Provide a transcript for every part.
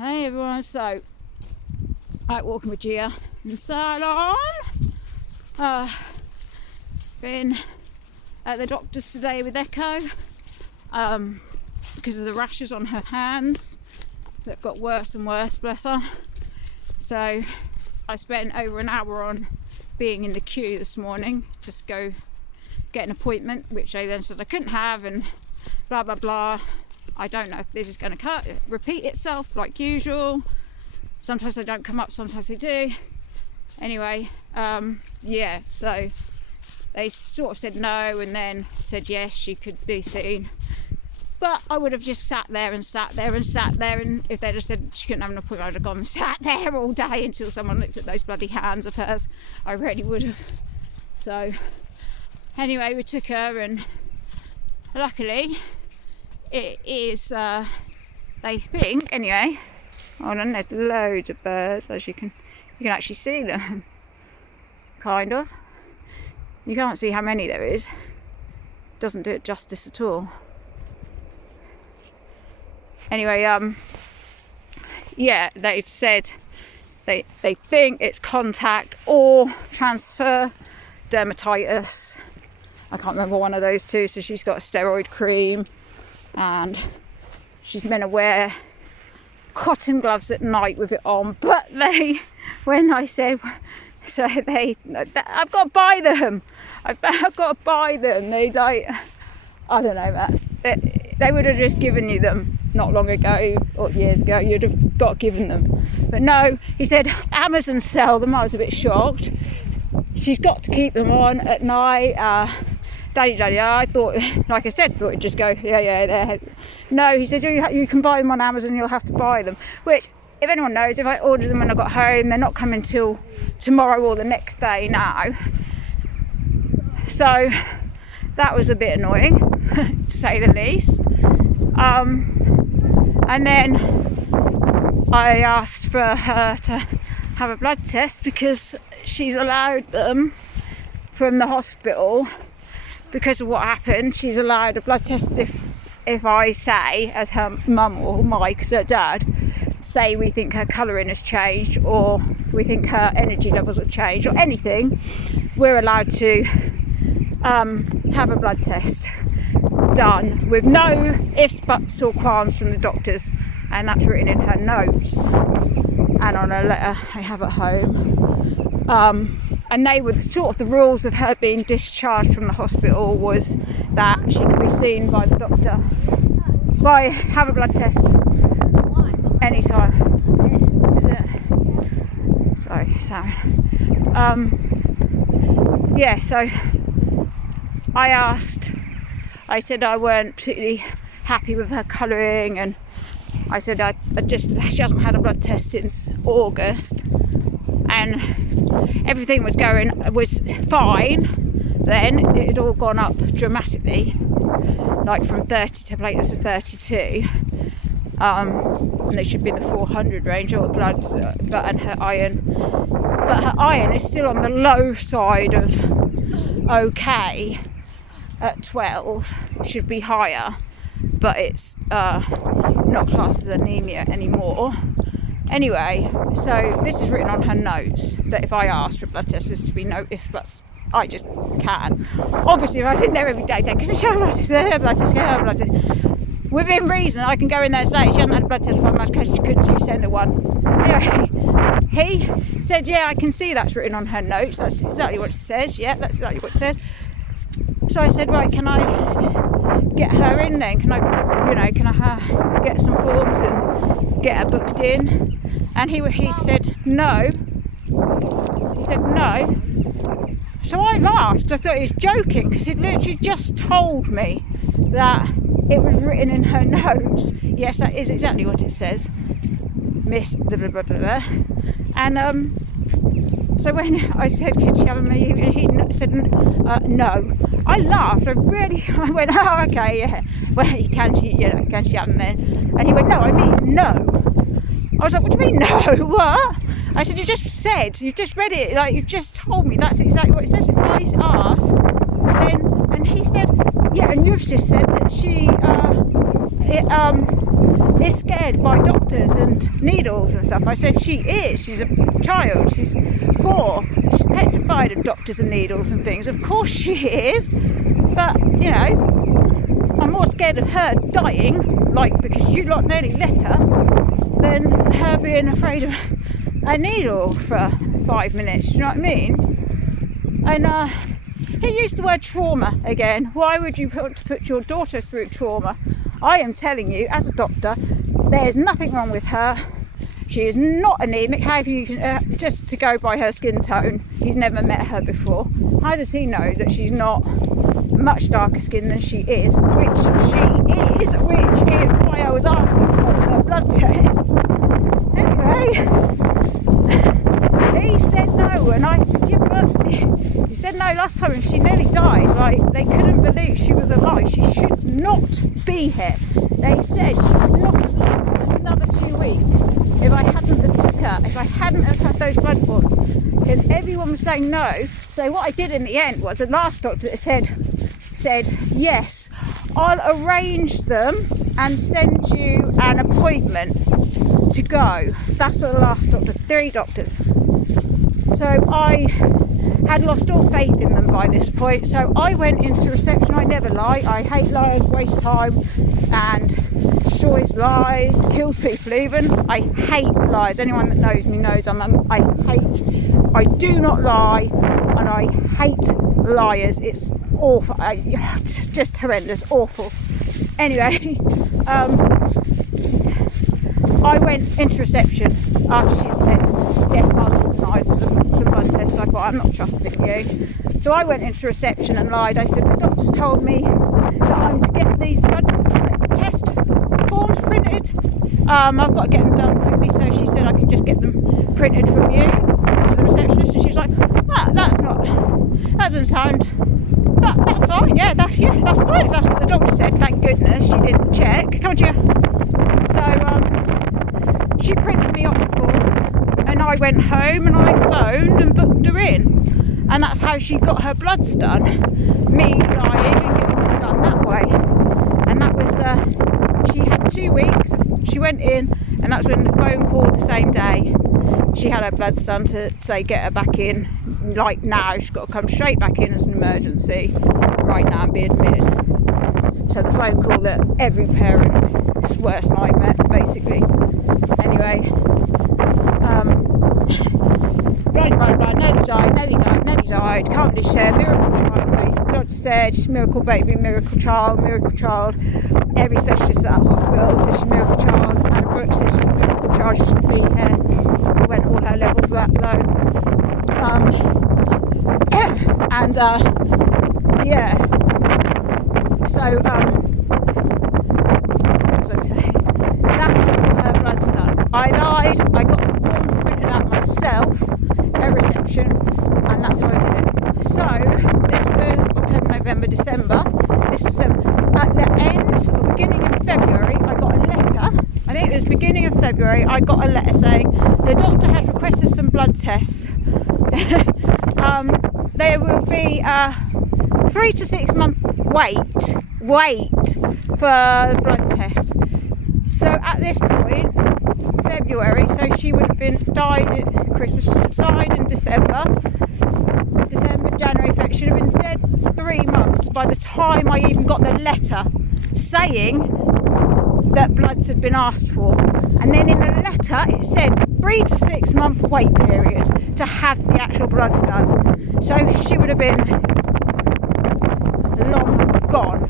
Hey everyone, so out walking with Gia in the salon. Been at the doctor's today with Echo because of the rashes on her hands that got worse and worse, bless her. So I spent over an hour on being in the queue this morning just to go get an appointment, which they then said I couldn't have, and blah blah blah. I don't know if this is going to repeat itself like usual. Sometimes they don't come up, sometimes they do. Anyway, so they sort of said no and then said yes, she could be seen. But I would have just sat there, and if they'd have said she couldn't have an appointment, I'd have gone and sat there all day until someone looked at those bloody hands of hers. I really would have. So anyway, we took her, and luckily it is, they think, anyway, hold on, there's loads of birds, as you can actually see them, kind of. You can't see how many there is. Doesn't do it justice at all. Anyway, they've said they think it's contact or transfer dermatitis. I can't remember one of those two, so she's got a steroid cream. And she's meant to wear cotton gloves at night with it on, but I've got to buy them. I've got to buy them. They I don't know, man. They would have just given you them not long ago or years ago. You'd have got given them, but no. He said Amazon sell them. I was a bit shocked. She's got to keep them on at night. I thought, like I said, thought it'd just go, there. No, he said, you can buy them on Amazon, you'll have to buy them. Which, if anyone knows, if I ordered them when I got home, they're not coming till tomorrow or the next day now. So, that was a bit annoying, to say the least. And then I asked for her to have a blood test because she's allowed them from the hospital. Because of what happened, she's allowed a blood test if I say, as her mum or Mike, her dad, say we think her colouring has changed or we think her energy levels have changed or anything, we're allowed to have a blood test done with no ifs, buts or qualms from the doctors, and that's written in her notes and on a letter I have at home. And they were sort of the rules of her being discharged from the hospital was that she could be seen by the doctor, have a blood test anytime. So I said I weren't particularly happy with her colouring, and I said she hasn't had a blood test since August, and everything was fine. Then it had all gone up dramatically, like from 30 to platelets of 32, and they should be in the 400 range, all the bloods, and her iron is still on the low side of okay at 12. It should be higher, but it's not classed as anemia anymore. Anyway, so this is written on her notes that if I ask for blood tests, there's to be no if buts. I just can. Obviously, if I was in there every day saying, can you show a blood test? Can you have a blood test? Within reason, I can go in there and say, she hasn't had a blood test for 5 months, could you send her one? Anyway, he said, yeah, I can see that's written on her notes. That's exactly what it says. Yeah, that's exactly what it said. So I said, right, can I get her in then? Can I get some forms and get her booked in? And he said no. He said no. So I laughed. I thought he was joking because he'd literally just told me that it was written in her notes. Yes, that is exactly what it says. Miss blah blah blah blah. And so when I said, could she have me? He said no. I laughed. I went, oh, okay, yeah. Well, can she have them then? And he went, no, I mean no. I was like, what do you mean no? What? I said, you just read it, like you just told me that's exactly what it says. If I ask, then, and he said, yeah, and you've just said that is scared by doctors and needles and stuff. I said, she is. She's a child. She's 4. She's petrified of doctors and needles and things. Of course she is. But, you know, I'm more scared of her dying, like because you lot nearly let her, than her being afraid of a needle for 5 minutes. You know what I mean? And he used the word trauma again. Why would you put your daughter through trauma? I am telling you, as a doctor, there's nothing wrong with her. She is not anemic. How can you, just to go by her skin tone, he's never met her before. How does he know that she's not much darker skin than she is? Which is why I was asking for her blood tests. Anyway, he said no, and I said, yeah, but he said no last time, and she nearly died. Like, they couldn't believe she was alive. She should not be here. They said she would not have lasted another 2 weeks if I hadn't have took her, if I hadn't have had those blood forms, because everyone was saying no. So what I did in the end was the last doctor said yes, I'll arrange them and send you an appointment to go. That's what the last doctor, 3 doctors. So I had lost all faith in them by this point. So I went into reception. I never lie. I hate liars, waste time, and destroys lies, kills people even. I hate lies. Anyone that knows me knows I do not lie, and I hate liars. It's awful. Just horrendous, awful. Anyway, I went into reception after she had said, yes, I'll organise the blood test. I thought, I'm not trusting you. So I went into reception and lied. I said, the doctor's told me that I'm to get these blood test forms printed. I've got to get them done quickly. So she said, I can just get them printed from you to the receptionist. And she's like, well, that doesn't sound... But that's fine, that's fine if that's what the doctor said. Thank goodness she didn't check. Come on, Gia. So she printed me off the forms, and I went home and I phoned and booked her in, and that's how she got her bloods done. Me lying and getting them done that way, and that was she had 2 weeks. She went in, and that's when the phone call the same day. She had her bloods done to say get her back in. Like now, she's got to come straight back in as an emergency right now and be admitted. So the phone call that every parent's worst nightmare, basically. Anyway, blah, nearly died, can't really share, miracle child, basically. The doctor said she's miracle baby, miracle child. Every specialist at that hospital says she's miracle child. Anna Brooks says she's miracle child, she shouldn't be here. Went all her levels that low. So what was I saying? That's how I got her bloods done. I lied, I got the forms printed out myself at reception, and that's how I did it. So this was October, November, December. This December. At the end or beginning of February, I got a letter. I think it was beginning of February. I got a letter saying the doctor has requested some blood tests. There will be a 3 to 6 month wait for the blood test. So at this point, February, so she would have been died at Christmas, died in December, January, February. She would have been dead 3 months by the time I even got the letter saying that bloods had been asked for. And then in the letter it said 3 to 6 month wait period to have the actual bloods done. So she would have been long gone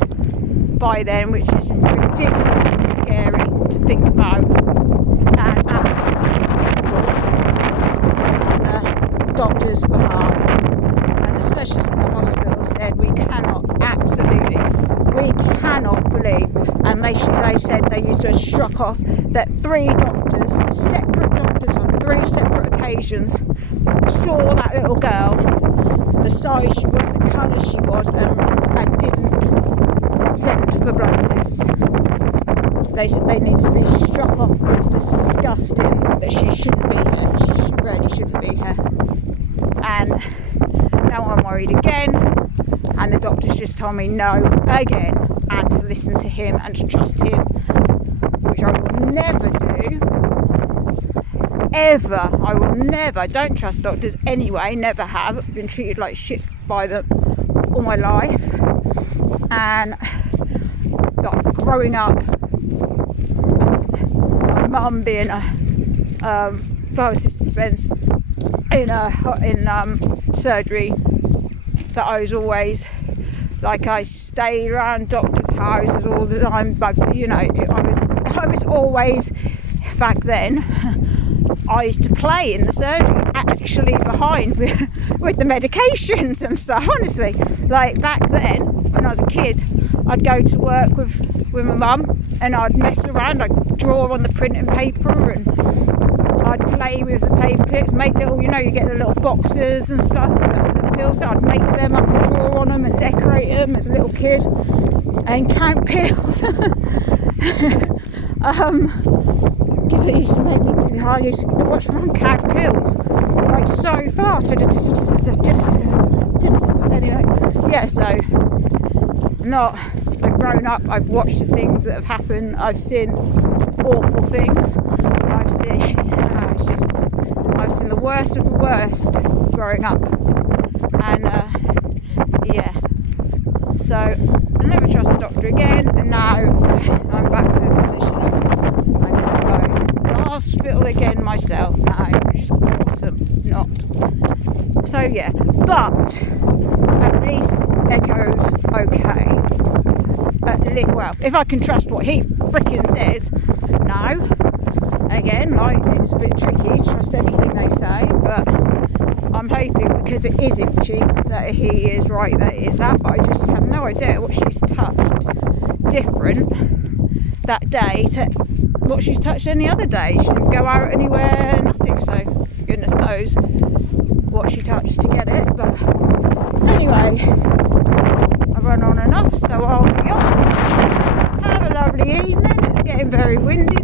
by then, which is ridiculously scary to think about, and absolutely on the doctor's behalf. And the specialist in the hospital said we cannot believe, and they said they used to have struck off that 3 doctors, separate doctors on 3 separate occasions, saw that little girl, the size she was, the colour she was, and didn't send for blood tests. They said they need to be struck off. It's disgusting that she shouldn't be here. She really shouldn't be here. And now I'm worried again, and the doctors just told me no again, and to listen to him and to trust him, which which I will never do, ever. I will never. I don't trust doctors anyway, never have. I've been treated like shit by them all my life. And like growing up, my mum being a pharmacist dispense in surgery, that I was always like, I stayed around doctors' houses all the time, but you know, I was always, back then, I used to play in the surgery, actually behind with the medications and stuff. Honestly, like back then when I was a kid, I'd go to work with my mum and I'd mess around. I'd draw on the printing paper and I'd play with the paper clips, make little, you know, you get the little boxes and stuff, the pills. I'd make them up and draw on them and decorate them as a little kid and count pills. Because it used to make me, I used to watch mum count pills like so fast. Anyway, yeah, so I've grown up, I've watched the things that have happened, I've seen awful things, I've seen the worst of the worst growing up, and yeah, so I never trust a doctor again, and now I'm back to the position of I'm going to phone the hospital again myself now, which is awesome, not. So yeah, but at least Echo's okay. Well, if I can trust what he frickin' says, no. Again, like, it's a bit tricky to trust anything they say, but I'm hoping, because it is itchy, that he is right, that it is that, but I just have no idea what she's touched different that day to what she's touched any other day. She didn't go out anywhere, nothing, so goodness knows what she touched to get it. But anyway, I've run on enough, so I'll be off. Have a lovely evening. It's getting very windy